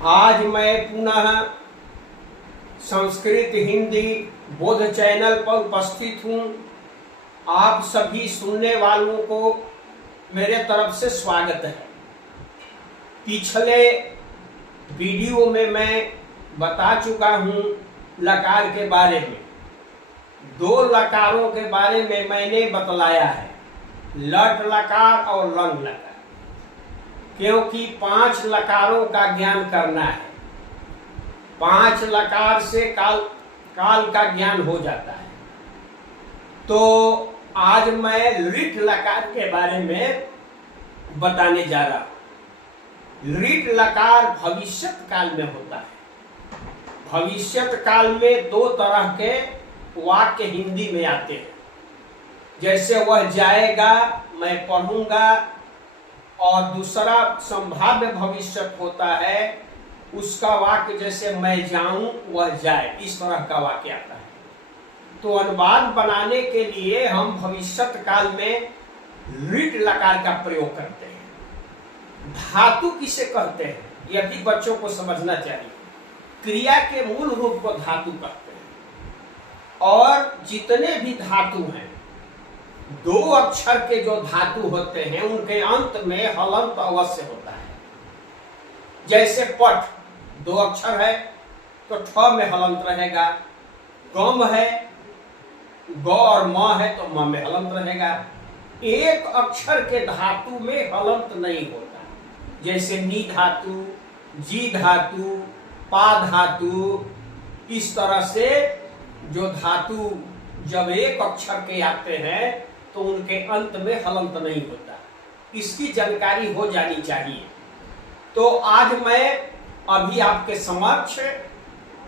आज मैं पुनः संस्कृत हिंदी बोध चैनल पर उपस्थित हूँ। आप सभी सुनने वालों को मेरे तरफ से स्वागत है। पिछले वीडियो में मैं बता चुका हूँ लकार के बारे में। दो लकारों के बारे में मैंने बतलाया है, लट लकार और लंग लकार, क्योंकि 5 लकारों का ज्ञान करना है। 5 लकार से काल का ज्ञान हो जाता है। तो आज मैं लिट लकार के बारे में बताने जा रहा हूं। लिट लकार भविष्यत काल में होता है। भविष्यत काल में 2 तरह के वाक्य हिंदी में आते हैं, जैसे वह जाएगा, मैं पढ़ूंगा, और दूसरा संभाव्य भविष्य होता है उसका वाक्य, जैसे मैं जाऊं वह जाए, इस तरह का वाक्य आता है। तो अनुवाद बनाने के लिए हम भविष्यत काल में लिट लकार का प्रयोग करते हैं। धातु किसे कहते हैं यह भी बच्चों को समझना चाहिए। क्रिया के मूल रूप को धातु कहते हैं, और जितने भी धातु हैं, 2 अक्षर के जो धातु होते हैं उनके अंत में हलंत अवश्य होता है। जैसे पठ 2 अक्षर है तो ठ में हलंत रहेगा। गम है, ग और म है तो म में हलंत रहेगा। 1 अक्षर के धातु में हलंत नहीं होता, जैसे नी धातु, जी धातु, पा धातु। इस तरह से जो धातु जब 1 अक्षर के आते हैं तो उनके अंत में हलंत नहीं होता। इसकी जानकारी हो जानी चाहिए। तो आज मैं अभी आपके समक्ष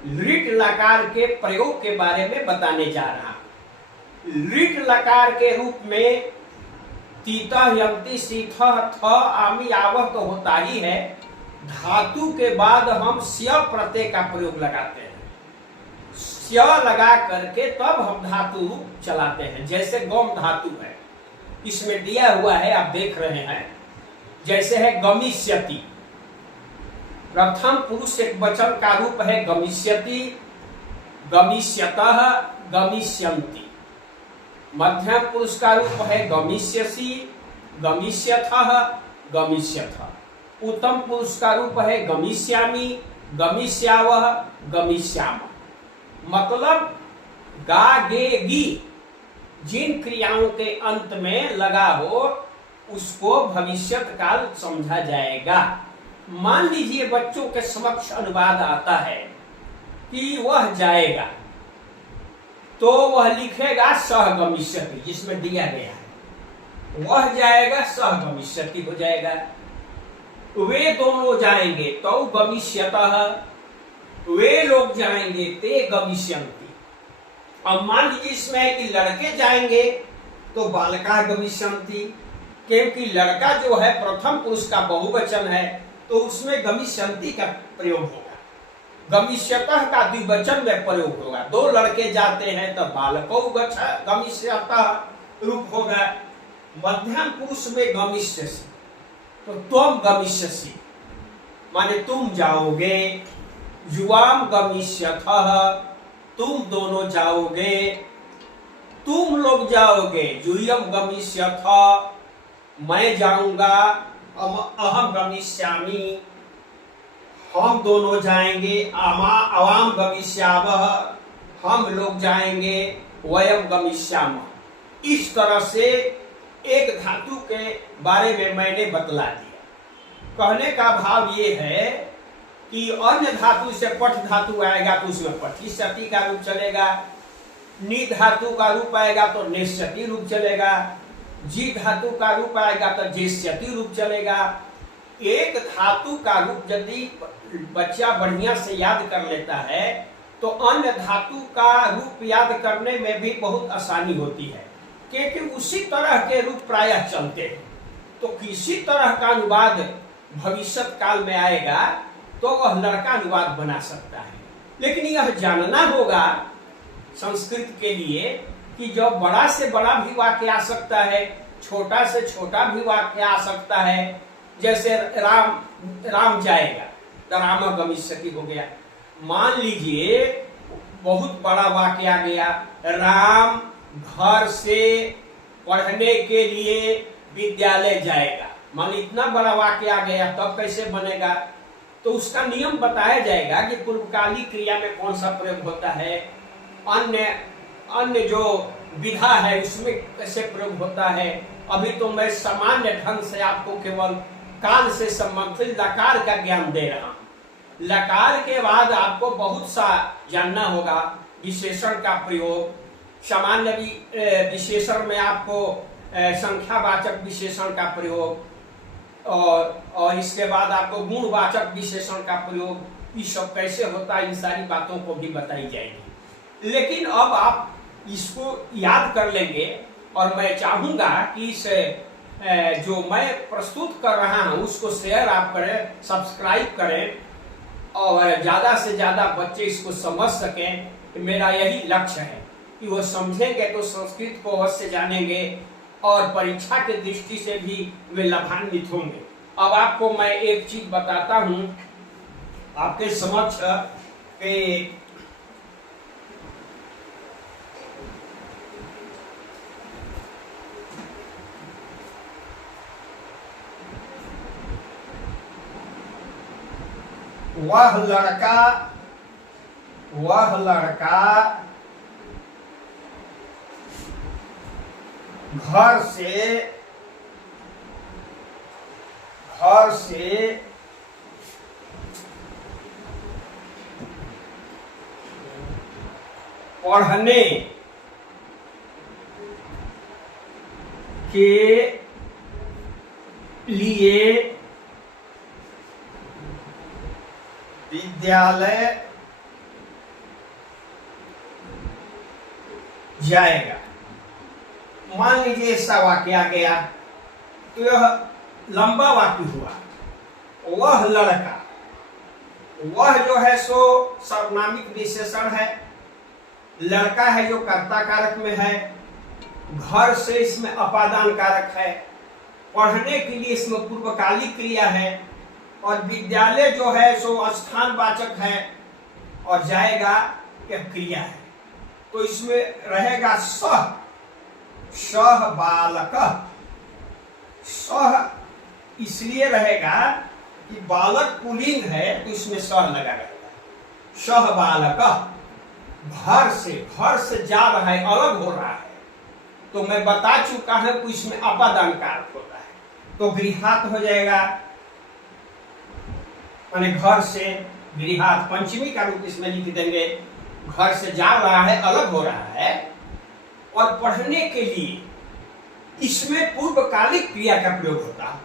लिट लकार के प्रयोग के बारे में बताने जा रहा हूं। लिट लकार के रूप में तीतः यंति सीथः थ आमी आवह तो होता ही है। धातु के बाद हम स्य प्रत्यय का प्रयोग लगाते हैं। स्य लगा करके तब हम धातु चलाते हैं। जैसे गम धातु है, इसमें दिया हुआ है, आप देख रहे हैं। जैसे है गमिष्यति, प्रथम पुरुष एक वचन का रूप है गमिष्यति, गमिष्यतः, गमिष्यन्ति। मध्यम पुरुष का रूप है गमिष्यसि, गमिष्यथः, गमिष्यथ। उत्तम पुरुष का रूप है गमिष्यामि, गमिष्यावः, गमिष्यामः। मतलब गा गे गी जिन क्रियाओं के अंत में लगा हो उसको भविष्यत काल समझा जाएगा। मान लीजिए बच्चों के समक्ष अनुवाद आता है कि वह जाएगा, तो वह लिखेगा सह गमिष्यति, जिसमें दिया गया है। वह जाएगा सह गमिष्यति हो जाएगा। वे दोनों जाएंगे तो गमिष्यतः, वे लोग जाएंगे ते गमिष्यन्ति। अब मान लीजिए इसमें है कि लड़के जाएंगे तो बालका गमिष्यन्ति, क्योंकि लड़का जो है प्रथम पुरुष का बहुवचन है तो उसमें गमिष्यन्ति का प्रयोग होगा। गमिष्यतः का द्विवचन में प्रयोग होगा। 2 लड़के जाते हैं तो बालकौ गमिष्यतः रूप होगा। मध्यम पुरुष में गमिष्यसि तो त्वम गमिष्यसि, माने तुम जाओगे। युवाम गमिष्यथः, तुम दोनों जाओगे, तुम लोग जाओगे। यूयम गमिष्यथ, मैं जाऊंगा। अहम गमिष्यामि, हम दोनों जाएंगे। अवाम गमिष्यावः, हम लोग जाएंगे। वयम गमिष्यामः। इस तरह से एक धातु के बारे में मैंने बतला दिया। कहने का भाव ये है कि अन्य धातु से पठ धातु आएगा तो उसमें पठिष्यति का रूप चलेगा। नी धातु का रूप आएगा तो नेष्यति रूप चलेगा। जी धातु का रूप आएगा तो जेष्यति रूप चलेगा। एक धातु का रूप यदि बच्चा बढ़िया से याद कर लेता है तो अन्य धातु का रूप याद करने में भी बहुत आसानी होती है, क्योंकि उसी तरह के रूप प्रायः चलते हैं। तो किसी तरह का अनुवाद भविष्यत काल में आएगा तो वह लड़का अनुवाद बना सकता है। लेकिन यह जानना होगा संस्कृत के लिए कि जब बड़ा से बड़ा भी वाक्य आ सकता है, छोटा से छोटा भी वाक्य आ सकता है। जैसे राम जाएगा डरामा गमिष्यति हो गया। मान लीजिए बहुत बड़ा वाकया गया, राम घर से पढ़ने के लिए विद्यालय जाएगा, मान इतना बड़ा वाकया गया, तब कैसे बनेगा? तो उसका नियम बताया जाएगा कि पूर्वकाली क्रिया में कौन सा प्रयोग होता है, अन्य जो विधा है उसमें कैसे प्रयोग होता है। अभी तो मैं सामान्य ढंग से आपको केवल काल से संबंधित लकार का ज्ञान दे रहा हूं। लकार के बाद आपको बहुत सा जानना होगा, विशेषण का प्रयोग, सामान्य विशेषण में आपको संख्यावाचक विशेषण का प्रयोग, और इसके बाद आपको गुणवाचक विशेषण का प्रयोग, ये सब कैसे होता है, इन सारी बातों को भी बताई जाएगी। लेकिन अब आप इसको याद कर लेंगे और मैं चाहूंगा कि इस जो मैं प्रस्तुत कर रहा हूं उसको शेयर आप करें, सब्सक्राइब करें और ज्यादा से ज्यादा बच्चे इसको समझ सकें। मेरा यही लक्ष्य है कि वो समझेंगे तो संस्कृत को अवश्य जानेंगे और परीक्षा के दृष्टि से भी वे लाभान्वित होंगे। अब आपको मैं एक चीज बताता हूं आपके समक्ष कि वह लड़का घर से पढ़ने के लिए विद्यालय जाएगा। मान लीजिए ऐसा वाक्य आ गया, तो यह लंबा वाक्य हुआ। वह लड़का, वह जो है सो सर्वनामिक विशेषण है, लड़का है जो कर्ता कारक में है, घर से इसमें अपादान कारक है, पढ़ने के लिए इसमें पूर्वकाली क्रिया है, और विद्यालय जो है सो स्थानवाचक है, और जाएगा यह क्रिया है। तो इसमें रहेगा सह बालक। सह इसलिए रहेगा कि बालक पुल्लिंग है तो इसमें सह लगा रहेगा। सह बालक, घर से जा रहा है, अलग हो रहा है, तो मैं बता चुका हूं कि इसमें अपादान कारक होता है, तो गृहात हो जाएगा, माने घर से गृहात पंचमी का रूप इसमें लिख देंगे। घर से जा रहा है, अलग हो रहा है, और पढ़ने के लिए इसमें पूर्वकालिक क्रिया का प्रयोग होता,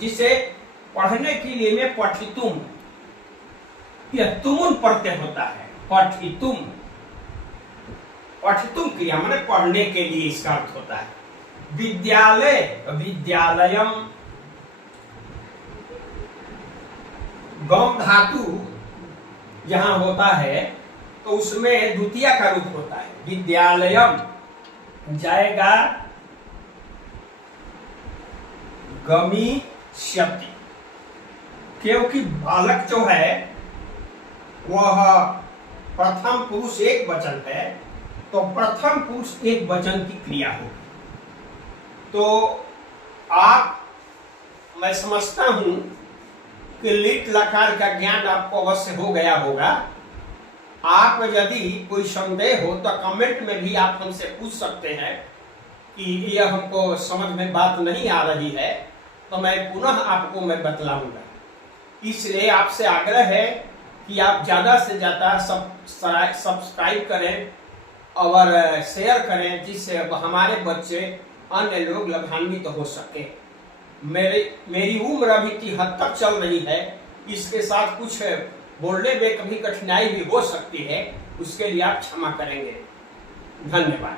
जिसे पढ़ने के लिए में पठितुम, यह तुमुन प्रत्यय होता है। पठितुम क्रिया माने पढ़ने के लिए इसका अर्थ होता है। विद्यालय, विद्यालयम, गम धातु जहां होता है तो उसमें द्वितीय का रूप होता है। विद्यालयम जाएगा गमिष्यति, क्योंकि बालक जो है वह प्रथम पुरुष एक वचन है, तो प्रथम पुरुष एक वचन की क्रिया होगी। तो मैं समझता हूं कि लिट लकार का ज्ञान आपको अवश्य हो गया होगा। आप यदि कोई संदेह हो तो कमेंट में भी आप हमसे पूछ सकते हैं कि यह हमको समझ में बात नहीं आ रही है, तो मैं पुनः आपको मैं बतलाऊंगा। इसलिए आपसे आग्रह है कि आप ज्यादा से ज्यादा सब्सक्राइब करें और शेयर करें, जिससे हमारे बच्चे अन्य लोग लाभान्वित हो सके। मेरी उम्र अभी 73 चल रही है, इसके साथ कुछ बोलने में कभी कठिनाई भी हो सकती है, उसके लिए आप क्षमा करेंगे। धन्यवाद।